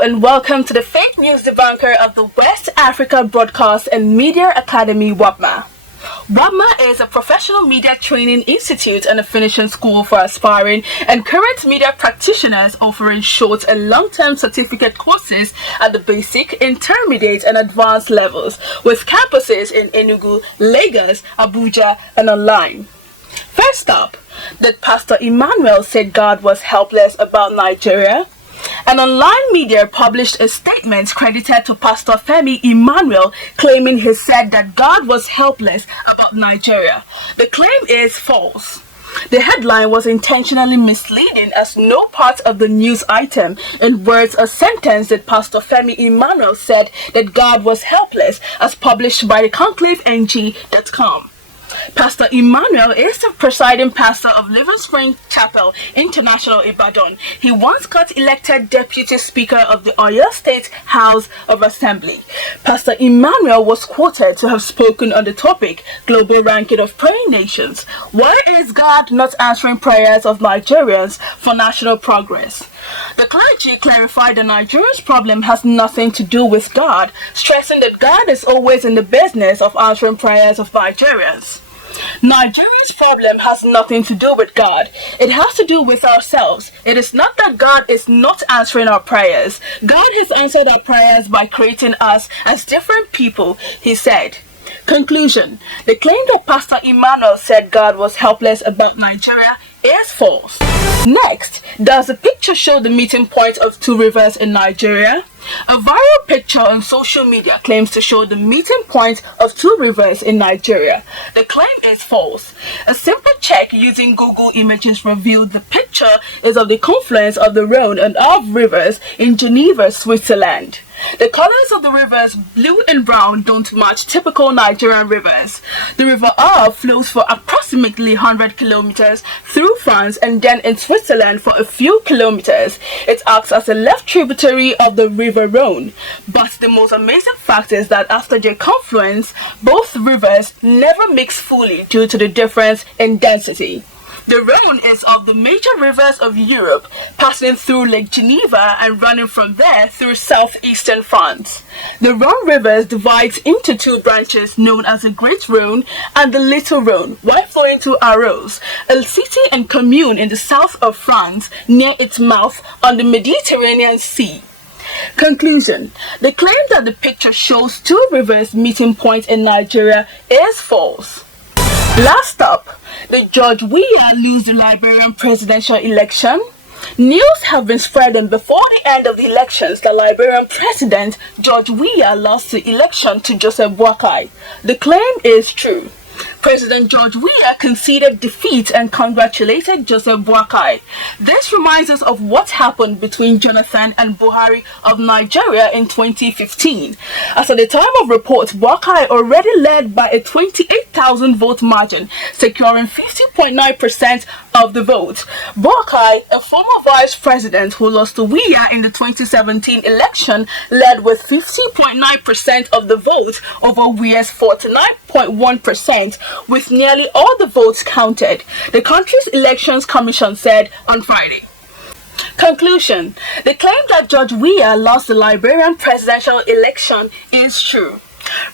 Hello and welcome to the Fake News Debunker of the West Africa Broadcast and Media Academy WABMA. WABMA is a professional media training institute and a finishing school for aspiring and current media practitioners offering short and long-term certificate courses at the basic, intermediate and advanced levels with campuses in Enugu, Lagos, Abuja and online. First up, that Pastor Emmanuel said God was helpless about Nigeria. An online media published a statement credited to Pastor Emmanuel claiming he said that God was helpless about Nigeria. The claim is false. The headline was intentionally misleading as no part of the news item in words or sentence that Pastor Emmanuel said that God was helpless as published by the conclaveng.com. Pastor Emmanuel is the presiding pastor of Living Spring Chapel International Ibadan. He once got elected Deputy Speaker of the Oyo State House of Assembly. Pastor Emmanuel was quoted to have spoken on the topic, Global Ranking of Praying Nations. Why is God not answering prayers of Nigerians for national progress? The clergy clarified that Nigeria's problem has nothing to do with God, stressing that God is always in the business of answering prayers of Nigerians. Nigeria's problem has nothing to do with God. It has to do with ourselves. It is not that God is not answering our prayers. God has answered our prayers by creating us as different people, he said. Conclusion. The claim that Pastor Emmanuel said God was helpless about Nigeria is false. Next, does the picture show the meeting point of two rivers in Nigeria? A viral picture on social media claims to show the meeting point of two rivers in Nigeria. The claim is false. A simple check using Google Images revealed the picture is of the confluence of the Rhone and Arve rivers in Geneva, Switzerland. The colors of the rivers, blue and brown, don't match typical Nigerian rivers. The river Arve flows for approximately 100 kilometers through France and then in Switzerland for a few kilometers. It acts as a left tributary of the river Rhone. But the most amazing fact is that after their confluence, both rivers never mix fully due to the difference in density. The Rhone is of the major rivers of Europe, passing through Lake Geneva and running from there through southeastern France. The Rhone River divides into two branches known as the Great Rhone and the Little Rhone, while flowing to Arros, a city and commune in the south of France, near its mouth on the Mediterranean Sea. Conclusion. The claim that the picture shows two rivers meeting point in Nigeria is false. Last up, did George Weah lose the Liberian Presidential Election? News have been spreading before the end of the elections that Liberian President George Weah lost the election to Joseph Boakai. The claim is true. President George Weah conceded defeat and congratulated Joseph Boakai. This reminds us of what happened between Jonathan and Buhari of Nigeria in 2015. As at the time of report, Boakai already led by a 28,000 vote margin, securing 50.9% of the vote. Boakai, a former vice president who lost to Weah in the 2017 election, led with 50.9% of the vote over Weah's 49.1%, with nearly all the votes counted, the country's elections commission said on Friday. Conclusion. The claim that George Weah lost the Liberian presidential election is true.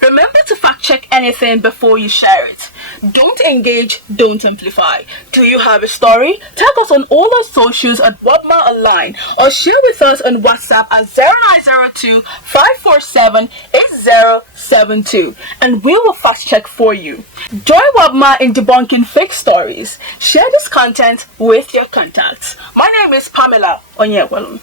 Remember to fact-check anything before you share it. Don't engage, don't amplify. Do you have a story? Tag us on all our socials at WABMA Online or share with us on WhatsApp at 0902-547-8072 and we will fact-check for you. Join WABMA in debunking fake stories. Share this content with your contacts. My name is Pamela Onyewalum.